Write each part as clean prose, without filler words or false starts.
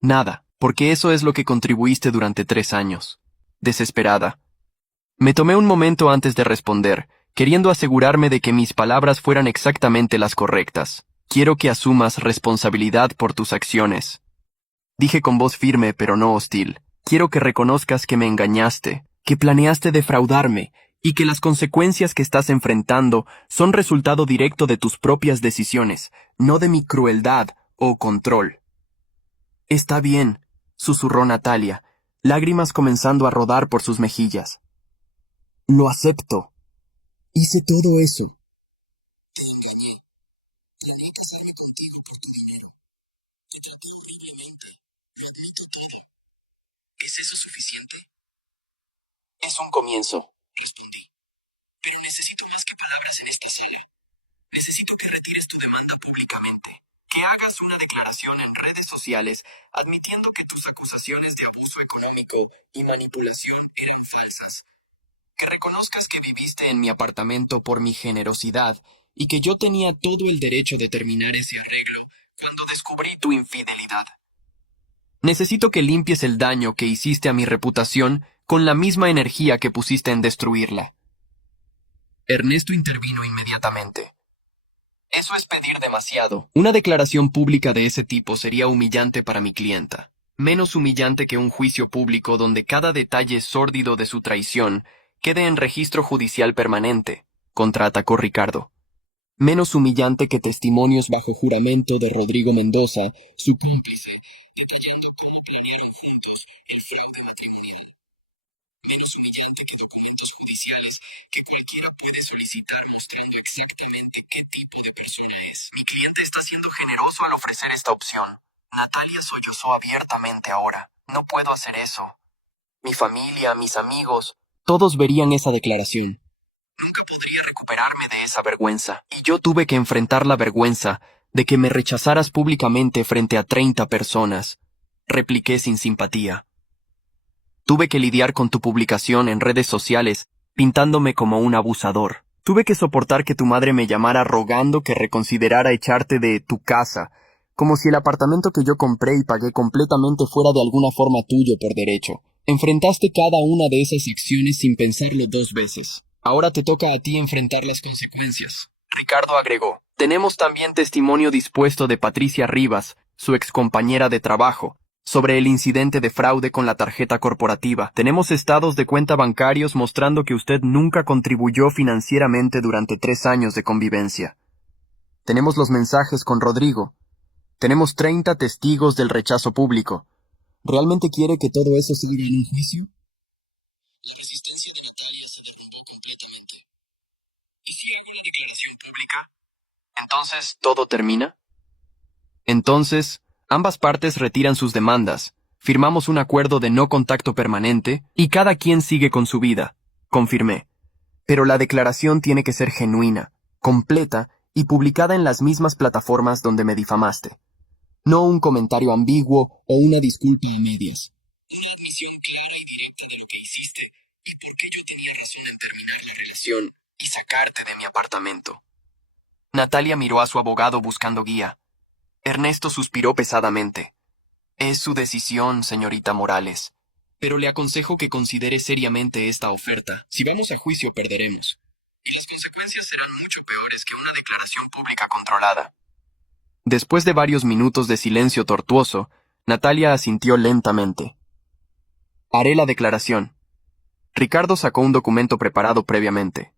Nada, porque eso es lo que contribuiste durante 3 años. Desesperada. Me tomé un momento antes de responder, queriendo asegurarme de que mis palabras fueran exactamente las correctas. Quiero que asumas responsabilidad por tus acciones. Dije con voz firme pero no hostil. Quiero que reconozcas que me engañaste, que planeaste defraudarme, y que las consecuencias que estás enfrentando son resultado directo de tus propias decisiones, no de mi crueldad o control. Está bien, susurró Natalia, lágrimas comenzando a rodar por sus mejillas. Lo acepto. Hice todo eso. Te engañé. Planeé casarme contigo por tu dinero. Te traté horriblemente. Lo admito todo. ¿Es eso suficiente? Es un comienzo, respondí. Pero necesito más que palabras en esta sala. Necesito que retires tu demanda públicamente. Que hagas una declaración en redes sociales admitiendo que tus acusaciones de abuso económico y manipulación eran falsas. Que reconozcas que viviste en mi apartamento por mi generosidad y que yo tenía todo el derecho de terminar ese arreglo cuando descubrí tu infidelidad. Necesito que limpies el daño que hiciste a mi reputación con la misma energía que pusiste en destruirla. Ernesto intervino inmediatamente. Eso es pedir demasiado. Una declaración pública de ese tipo sería humillante para mi clienta. Menos humillante que un juicio público donde cada detalle sórdido de su traición quede en registro judicial permanente, contraatacó Ricardo. Menos humillante que testimonios bajo juramento de Rodrigo Mendoza, su cómplice, detallando cómo planearon juntos el fraude matrimonial. Menos humillante que documentos judiciales que cualquiera puede solicitar mostrando exactamente qué tipo de persona es. Mi cliente está siendo generoso al ofrecer esta opción. Natalia sollozó abiertamente ahora. No puedo hacer eso. Mi familia, mis amigos, todos verían esa declaración. Nunca podría recuperarme de esa vergüenza, y yo tuve que enfrentar la vergüenza de que me rechazaras públicamente frente a 30 personas. Repliqué sin simpatía. Tuve que lidiar con tu publicación en redes sociales, pintándome como un abusador. Tuve que soportar que tu madre me llamara rogando que reconsiderara echarte de tu casa, como si el apartamento que yo compré y pagué completamente fuera de alguna forma tuyo por derecho. Enfrentaste cada una de esas acciones sin pensarlo 2 veces. Ahora te toca a ti enfrentar las consecuencias. Ricardo agregó. Tenemos también testimonio dispuesto de Patricia Rivas, su excompañera de trabajo, sobre el incidente de fraude con la tarjeta corporativa. Tenemos estados de cuenta bancarios mostrando que usted nunca contribuyó financieramente durante 3 años de convivencia. Tenemos los mensajes con Rodrigo. Tenemos 30 testigos del rechazo público. ¿Realmente quiere que todo eso siga en un juicio? La resistencia de Natalia se derrumbó completamente. ¿Y si hago una declaración pública? ¿Entonces todo termina? Entonces, ambas partes retiran sus demandas, firmamos un acuerdo de no contacto permanente y cada quien sigue con su vida, confirmé. Pero la declaración tiene que ser genuina, completa y publicada en las mismas plataformas donde me difamaste. No un comentario ambiguo o una disculpa a medias. Una admisión clara y directa de lo que hiciste y por qué yo tenía razón en terminar la relación y sacarte de mi apartamento. Natalia miró a su abogado buscando guía. Ernesto suspiró pesadamente. Es su decisión, señorita Morales. Pero le aconsejo que considere seriamente esta oferta. Si vamos a juicio, perderemos. Y las consecuencias serán mucho peores que una declaración pública controlada. Después de varios minutos de silencio tortuoso, Natalia asintió lentamente. Haré la declaración. Ricardo sacó un documento preparado previamente.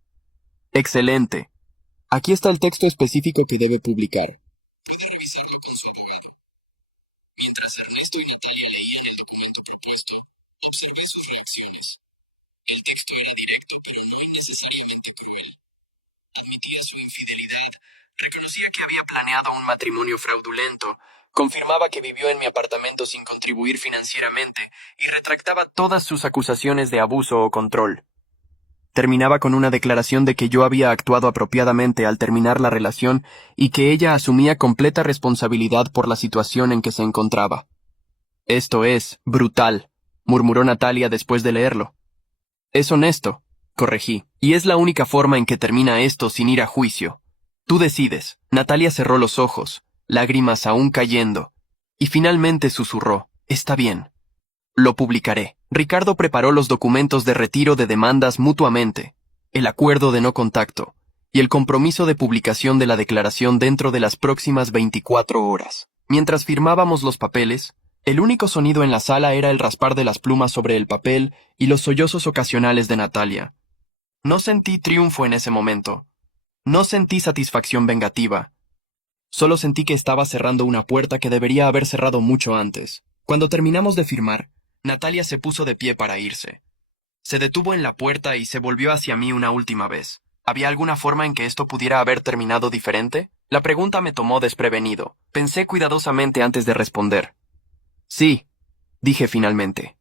Excelente. Aquí está el texto específico que debe publicar. Puede revisarlo con su abogado. Mientras Ernesto y Natalia leían el documento propuesto, observé sus reacciones. El texto era directo, pero no innecesariamente cruel. Admitía su infidelidad, reconocía que había planeado un matrimonio fraudulento, confirmaba que vivió en mi apartamento sin contribuir financieramente y retractaba todas sus acusaciones de abuso o control. Terminaba con una declaración de que yo había actuado apropiadamente al terminar la relación y que ella asumía completa responsabilidad por la situación en que se encontraba. Esto es brutal, murmuró Natalia después de leerlo. Es honesto, corregí, y es la única forma en que termina esto sin ir a juicio. Tú decides. Natalia cerró los ojos, lágrimas aún cayendo, y finalmente susurró. Está bien. Lo publicaré. Ricardo preparó los documentos de retiro de demandas mutuamente, el acuerdo de no contacto y el compromiso de publicación de la declaración dentro de las próximas 24 horas. Mientras firmábamos los papeles, el único sonido en la sala era el raspar de las plumas sobre el papel y los sollozos ocasionales de Natalia. No sentí triunfo en ese momento. No sentí satisfacción vengativa. Solo sentí que estaba cerrando una puerta que debería haber cerrado mucho antes. Cuando terminamos de firmar, Natalia se puso de pie para irse. Se detuvo en la puerta y se volvió hacia mí una última vez. ¿Había alguna forma en que esto pudiera haber terminado diferente? La pregunta me tomó desprevenido. Pensé cuidadosamente antes de responder. Sí, dije finalmente.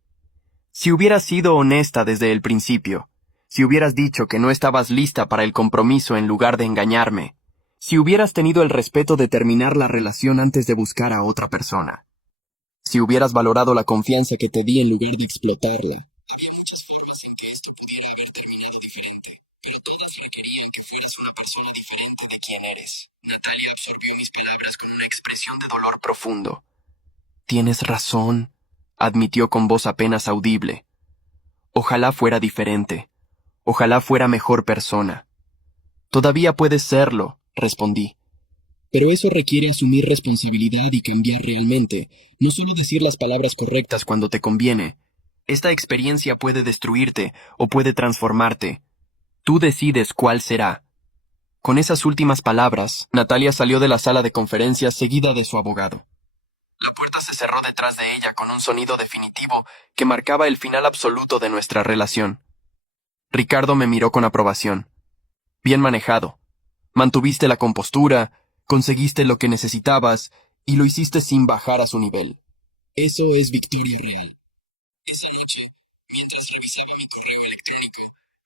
Si hubieras sido honesta desde el principio, si hubieras dicho que no estabas lista para el compromiso en lugar de engañarme, si hubieras tenido el respeto de terminar la relación antes de buscar a otra persona, si hubieras valorado la confianza que te di en lugar de explotarla. Había muchas formas en que esto pudiera haber terminado diferente, pero todas requerían que fueras una persona diferente de quien eres. Natalia absorbió mis palabras con una expresión de dolor profundo. Tienes razón, admitió con voz apenas audible. Ojalá fuera diferente. Ojalá fuera mejor persona. Todavía puedes serlo, respondí. Pero eso requiere asumir responsabilidad y cambiar realmente, no solo decir las palabras correctas cuando te conviene. Esta experiencia puede destruirte o puede transformarte. Tú decides cuál será. Con esas últimas palabras, Natalia salió de la sala de conferencias seguida de su abogado. La puerta se cerró detrás de ella con un sonido definitivo que marcaba el final absoluto de nuestra relación. Ricardo me miró con aprobación. Bien manejado. Mantuviste la compostura, conseguiste lo que necesitabas y lo hiciste sin bajar a su nivel. Eso es victoria real. Esa noche, mientras revisaba mi correo electrónico,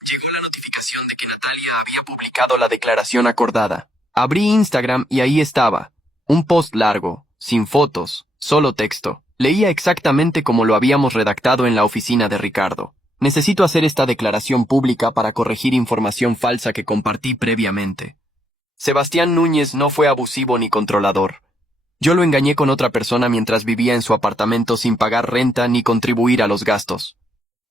llegó la notificación de que Natalia había publicado la declaración acordada. Abrí Instagram y ahí estaba. Un post largo, sin fotos, solo texto. Leía exactamente como lo habíamos redactado en la oficina de Ricardo. Necesito hacer esta declaración pública para corregir información falsa que compartí previamente. Sebastián Núñez no fue abusivo ni controlador. Yo lo engañé con otra persona mientras vivía en su apartamento sin pagar renta ni contribuir a los gastos.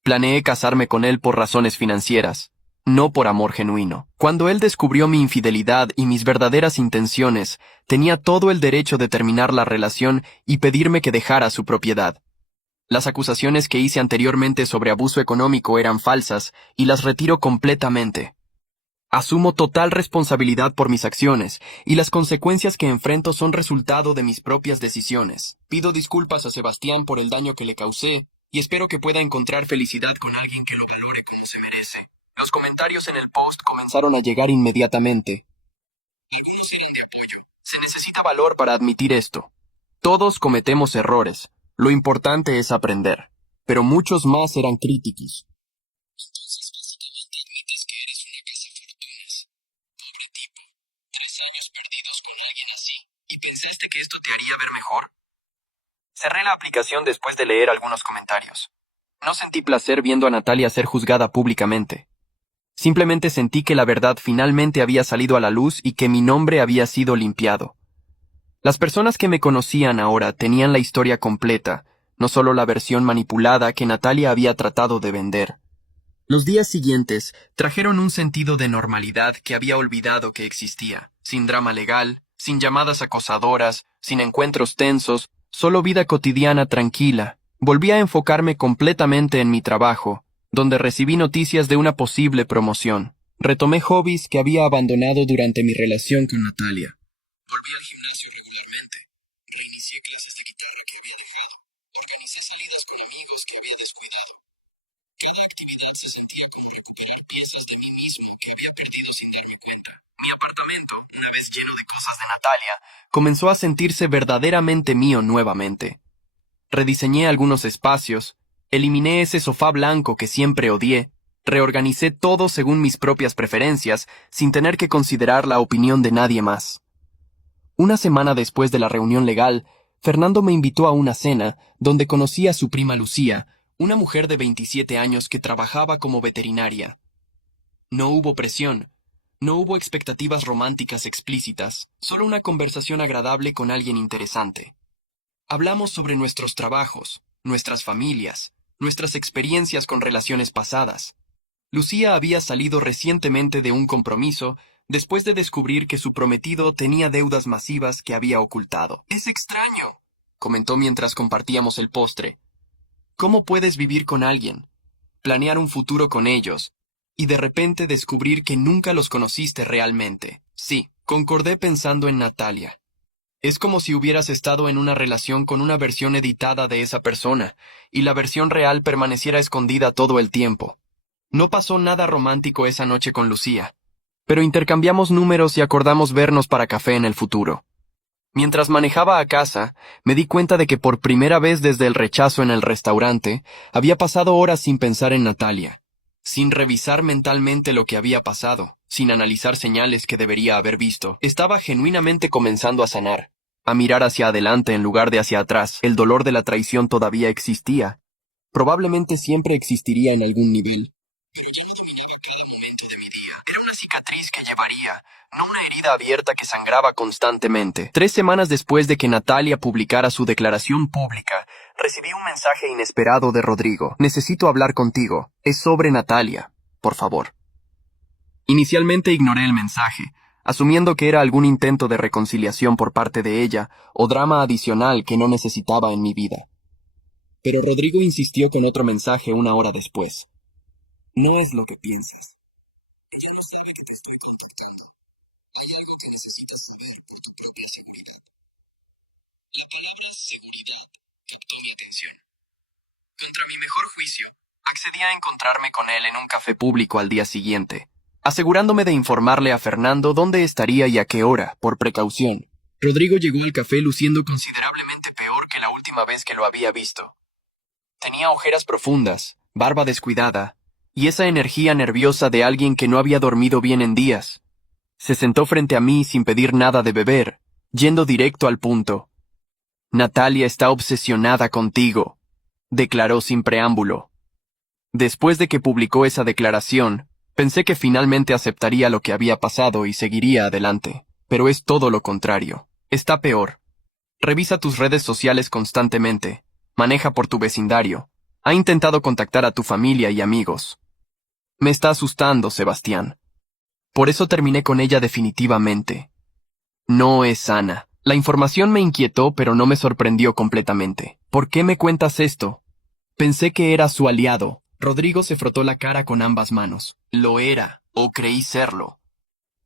Planeé casarme con él por razones financieras, no por amor genuino. Cuando él descubrió mi infidelidad y mis verdaderas intenciones, tenía todo el derecho de terminar la relación y pedirme que dejara su propiedad. Las acusaciones que hice anteriormente sobre abuso económico eran falsas y las retiro completamente. Asumo total responsabilidad por mis acciones, y las consecuencias que enfrento son resultado de mis propias decisiones. Pido disculpas a Sebastián por el daño que le causé, y espero que pueda encontrar felicidad con alguien que lo valore como se merece. Los comentarios en el post comenzaron a llegar inmediatamente. Algunos eran de apoyo. Se necesita valor para admitir esto. Todos cometemos errores. Lo importante es aprender. Pero muchos más eran críticos. Entonces, básicamente admites que eres una cazafortunas. Pobre tipo. 3 años perdidos con alguien así. ¿Y pensaste que esto te haría ver mejor? Cerré la aplicación después de leer algunos comentarios. No sentí placer viendo a Natalia ser juzgada públicamente. Simplemente sentí que la verdad finalmente había salido a la luz y que mi nombre había sido limpiado. Las personas que me conocían ahora tenían la historia completa, no solo la versión manipulada que Natalia había tratado de vender. Los días siguientes trajeron un sentido de normalidad que había olvidado que existía, sin drama legal, sin llamadas acosadoras, sin encuentros tensos, solo vida cotidiana tranquila. Volví a enfocarme completamente en mi trabajo, donde recibí noticias de una posible promoción. Retomé hobbies que había abandonado durante mi relación con Natalia. Volví al gimnasio regularmente. Reinicié clases de guitarra que había dejado. Organizé salidas con amigos que había descuidado. Cada actividad se sentía como recuperar piezas de mí mismo que había perdido sin darme cuenta. Mi apartamento, una vez lleno de cosas de Natalia, comenzó a sentirse verdaderamente mío nuevamente. Rediseñé algunos espacios, eliminé ese sofá blanco que siempre odié, reorganicé todo según mis propias preferencias, sin tener que considerar la opinión de nadie más. Una semana después de la reunión legal, Fernando me invitó a una cena donde conocí a su prima Lucía, una mujer de 27 años que trabajaba como veterinaria. No hubo presión, no hubo expectativas románticas explícitas, solo una conversación agradable con alguien interesante. Hablamos sobre nuestros trabajos, nuestras familias, nuestras experiencias con relaciones pasadas. Lucía había salido recientemente de un compromiso después de descubrir que su prometido tenía deudas masivas que había ocultado. «Es extraño», comentó mientras compartíamos el postre. «¿Cómo puedes vivir con alguien, planear un futuro con ellos, y de repente descubrir que nunca los conociste realmente?» Sí, concordé pensando en Natalia. Es como si hubieras estado en una relación con una versión editada de esa persona, y la versión real permaneciera escondida todo el tiempo. No pasó nada romántico esa noche con Lucía, pero intercambiamos números y acordamos vernos para café en el futuro. Mientras manejaba a casa, me di cuenta de que por primera vez desde el rechazo en el restaurante, había pasado horas sin pensar en Natalia, sin revisar mentalmente lo que había pasado, sin analizar señales que debería haber visto. Estaba genuinamente comenzando a sanar, a mirar hacia adelante en lugar de hacia atrás. El dolor de la traición todavía existía. Probablemente siempre existiría en algún nivel. Pero ya no dominaba cada momento de mi día. Era una cicatriz que llevaría, no una herida abierta que sangraba constantemente. 3 semanas después de que Natalia publicara su declaración pública, recibí un mensaje inesperado de Rodrigo. «Necesito hablar contigo. Es sobre Natalia. Por favor». Inicialmente ignoré el mensaje, asumiendo que era algún intento de reconciliación por parte de ella o drama adicional que no necesitaba en mi vida. Pero Rodrigo insistió con otro mensaje 1 hora después. «No es lo que piensas. Ella no sabe que te estoy contactando. Hay algo que necesitas saber por tu propia seguridad». La palabra seguridad captó mi atención. Contra mi mejor juicio, accedí a encontrarme con él en un café público al día siguiente, asegurándome de informarle a Fernando dónde estaría y a qué hora, por precaución. Rodrigo llegó al café luciendo considerablemente peor que la última vez que lo había visto. Tenía ojeras profundas, barba descuidada, y esa energía nerviosa de alguien que no había dormido bien en días. Se sentó frente a mí sin pedir nada de beber, yendo directo al punto. «Natalia está obsesionada contigo», declaró sin preámbulo. Después de que publicó esa declaración, pensé que finalmente aceptaría lo que había pasado y seguiría adelante, pero es todo lo contrario. Está peor. Revisa tus redes sociales constantemente, maneja por tu vecindario, ha intentado contactar a tu familia y amigos. Me está asustando, Sebastián. Por eso terminé con ella definitivamente. No es sana. La información me inquietó, pero no me sorprendió completamente. ¿Por qué me cuentas esto? Pensé que era su aliado. Rodrigo se frotó la cara con ambas manos. Lo era, o creí serlo.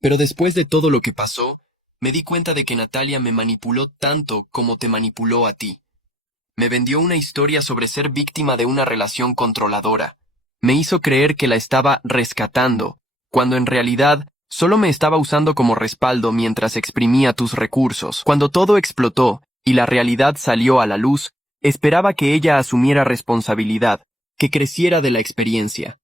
Pero después de todo lo que pasó, me di cuenta de que Natalia me manipuló tanto como te manipuló a ti. Me vendió una historia sobre ser víctima de una relación controladora. Me hizo creer que la estaba rescatando, cuando en realidad solo me estaba usando como respaldo mientras exprimía tus recursos. Cuando todo explotó y la realidad salió a la luz, esperaba que ella asumiera responsabilidad, que creciera de la experiencia.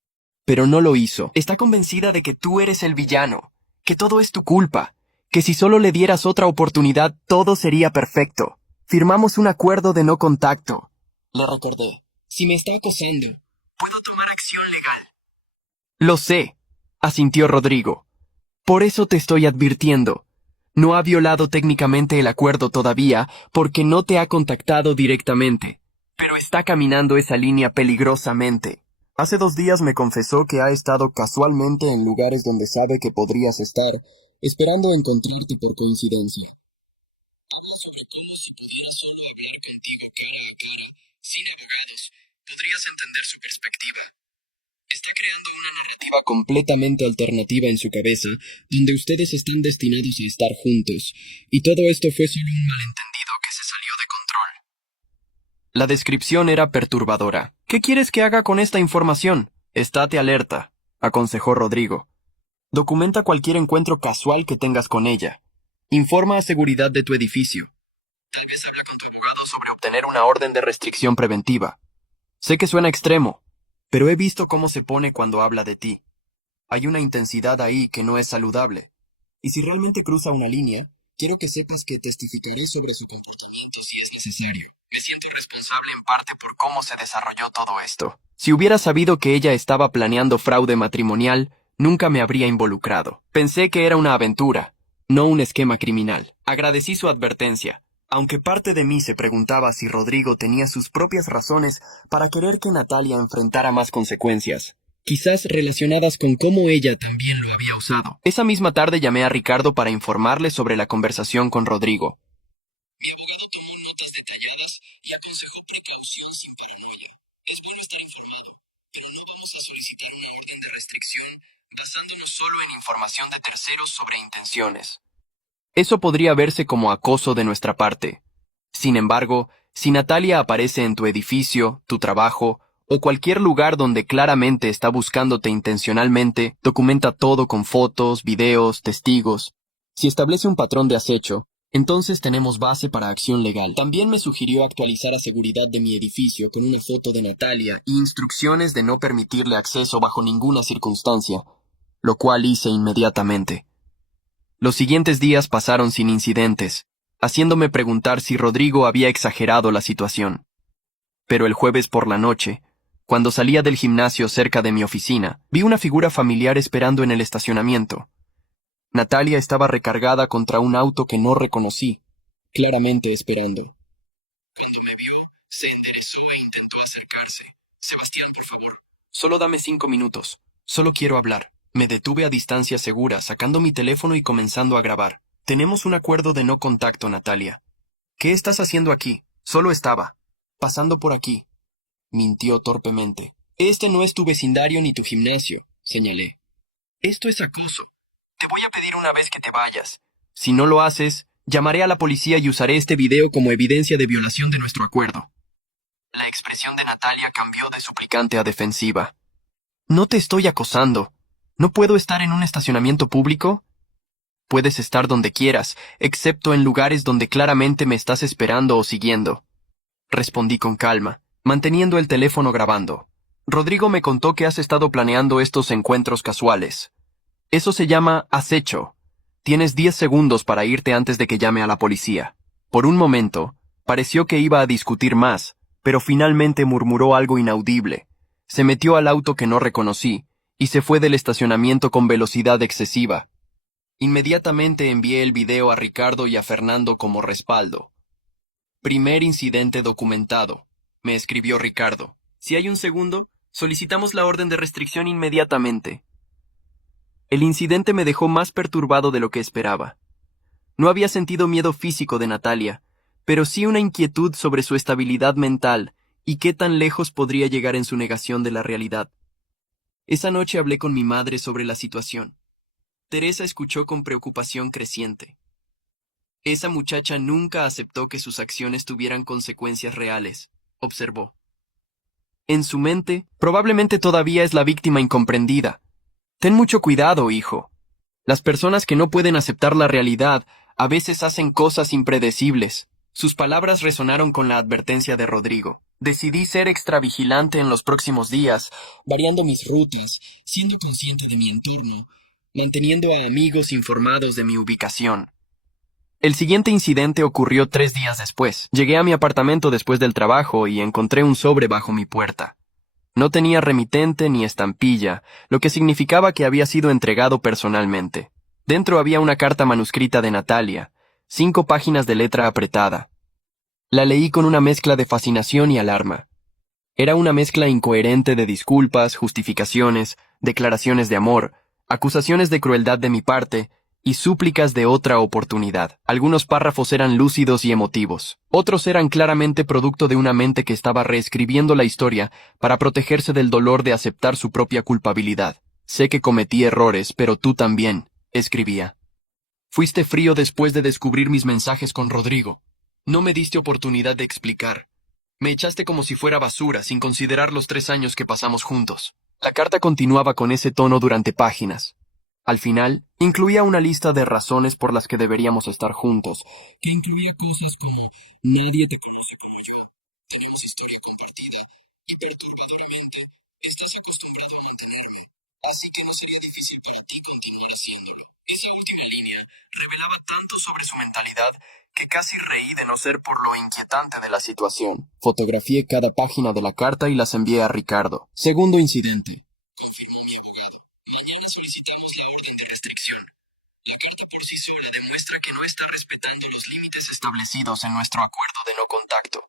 Pero no lo hizo. Está convencida de que tú eres el villano, que todo es tu culpa, que si solo le dieras otra oportunidad todo sería perfecto. Firmamos un acuerdo de no contacto. Le recordé. Si me está acosando, puedo tomar acción legal. Lo sé, asintió Rodrigo. Por eso te estoy advirtiendo. No ha violado técnicamente el acuerdo todavía porque no te ha contactado directamente, pero está caminando esa línea peligrosamente. Hace 2 días me confesó que ha estado casualmente en lugares donde sabe que podrías estar, esperando encontrarte por coincidencia. Sobre todo si pudiera solo hablar contigo cara a cara, sin abogados, podrías entender su perspectiva. Está creando una narrativa completamente alternativa en su cabeza, donde ustedes están destinados a estar juntos, y todo esto fue solo un malentendido que se salió de control. La descripción era perturbadora. ¿Qué quieres que haga con esta información? Estate alerta, aconsejó Rodrigo. Documenta cualquier encuentro casual que tengas con ella. Informa a seguridad de tu edificio. Tal vez habla con tu abogado sobre obtener una orden de restricción preventiva. Sé que suena extremo, pero he visto cómo se pone cuando habla de ti. Hay una intensidad ahí que no es saludable. Y si realmente cruza una línea, quiero que sepas que testificaré sobre su comportamiento si es necesario. Me siento responsable en parte por cómo se desarrolló todo esto. Si hubiera sabido que ella estaba planeando fraude matrimonial, nunca me habría involucrado. Pensé que era una aventura, no un esquema criminal. Agradecí su advertencia, Aunque parte de mí se preguntaba si Rodrigo tenía sus propias razones para querer que Natalia enfrentara más consecuencias, quizás relacionadas con cómo ella también lo había usado. Esa misma tarde llamé a Ricardo para informarle sobre la conversación con Rodrigo. Mi abogado tomó notas detalladas y aconsejó precaución sin paranoia. Es bueno estar informado, pero no vamos a solicitar una orden de restricción basándonos solo en información de terceros sobre intenciones. Eso podría verse como acoso de nuestra parte. Sin embargo, si Natalia aparece en tu edificio, tu trabajo, o cualquier lugar donde claramente está buscándote intencionalmente, documenta todo con fotos, videos, testigos. Si establece un patrón de acecho, entonces tenemos base para acción legal. También me sugirió actualizar a seguridad de mi edificio con una foto de Natalia y instrucciones de no permitirle acceso bajo ninguna circunstancia, lo cual hice inmediatamente. Los siguientes días pasaron sin incidentes, haciéndome preguntar si Rodrigo había exagerado la situación. Pero el jueves por la noche, cuando salía del gimnasio cerca de mi oficina, vi una figura familiar esperando en el estacionamiento. Natalia estaba recargada contra un auto que no reconocí, claramente esperando. Cuando me vio, se enderezó e intentó acercarse. Sebastián, por favor. Solo dame 5 minutos. Solo quiero hablar. Me detuve a distancia segura, sacando mi teléfono y comenzando a grabar. Tenemos un acuerdo de no contacto, Natalia. ¿Qué estás haciendo aquí? Solo estaba pasando por aquí. Mintió torpemente. Este no es tu vecindario ni tu gimnasio, señalé. Esto es acoso. Te voy a pedir una vez que te vayas. Si no lo haces, llamaré a la policía y usaré este video como evidencia de violación de nuestro acuerdo. La expresión de Natalia cambió de suplicante a defensiva. No te estoy acosando. ¿No puedo estar en un estacionamiento público? Puedes estar donde quieras, excepto en lugares donde claramente me estás esperando o siguiendo. Respondí con calma, manteniendo el teléfono grabando. Rodrigo me contó que has estado planeando estos encuentros casuales. Eso se llama acecho. Tienes 10 segundos para irte antes de que llame a la policía. Por un momento, pareció que iba a discutir más, pero finalmente murmuró algo inaudible. Se metió al auto que no reconocí, y se fue del estacionamiento con velocidad excesiva. Inmediatamente envié el video a Ricardo y a Fernando como respaldo. Primer incidente documentado, me escribió Ricardo. Si hay un segundo, solicitamos la orden de restricción inmediatamente. El incidente me dejó más perturbado de lo que esperaba. No había sentido miedo físico de Natalia, pero sí una inquietud sobre su estabilidad mental y qué tan lejos podría llegar en su negación de la realidad. Esa noche hablé con mi madre sobre la situación. Teresa escuchó con preocupación creciente. Esa muchacha nunca aceptó que sus acciones tuvieran consecuencias reales, observó. En su mente, probablemente todavía es la víctima incomprendida. Ten mucho cuidado, hijo. Las personas que no pueden aceptar la realidad a veces hacen cosas impredecibles. Sus palabras resonaron con la advertencia de Rodrigo. Decidí ser extravigilante en los próximos días, variando mis rutas, siendo consciente de mi entorno, manteniendo a amigos informados de mi ubicación. El siguiente incidente ocurrió 3 días después. Llegué a mi apartamento después del trabajo y encontré un sobre bajo mi puerta. No tenía remitente ni estampilla, lo que significaba que había sido entregado personalmente. Dentro había una carta manuscrita de Natalia, 5 páginas de letra apretada. La leí con una mezcla de fascinación y alarma. Era una mezcla incoherente de disculpas, justificaciones, declaraciones de amor, acusaciones de crueldad de mi parte y súplicas de otra oportunidad. Algunos párrafos eran lúcidos y emotivos. Otros eran claramente producto de una mente que estaba reescribiendo la historia para protegerse del dolor de aceptar su propia culpabilidad. Sé que cometí errores, pero tú también, escribía. Fuiste frío después de descubrir mis mensajes con Rodrigo. No me diste oportunidad de explicar. Me echaste como si fuera basura, sin considerar los 3 años que pasamos juntos. La carta continuaba con ese tono durante páginas. Al final, incluía una lista de razones por las que deberíamos estar juntos, que incluía cosas como nadie te conoce como yo, tenemos historia compartida y perturbadoramente estás acostumbrado a mantenerme, así que no sería difícil para ti continuar haciéndolo. Esa última línea revelaba tanto sobre su mentalidad que casi reí de no ser por lo inquietante de la situación. Fotografié cada página de la carta y las envié a Ricardo. Segundo incidente. Confirmó mi abogado. Mañana solicitamos la orden de restricción. La carta por sí sola demuestra que no está respetando los límites establecidos en nuestro acuerdo de no contacto.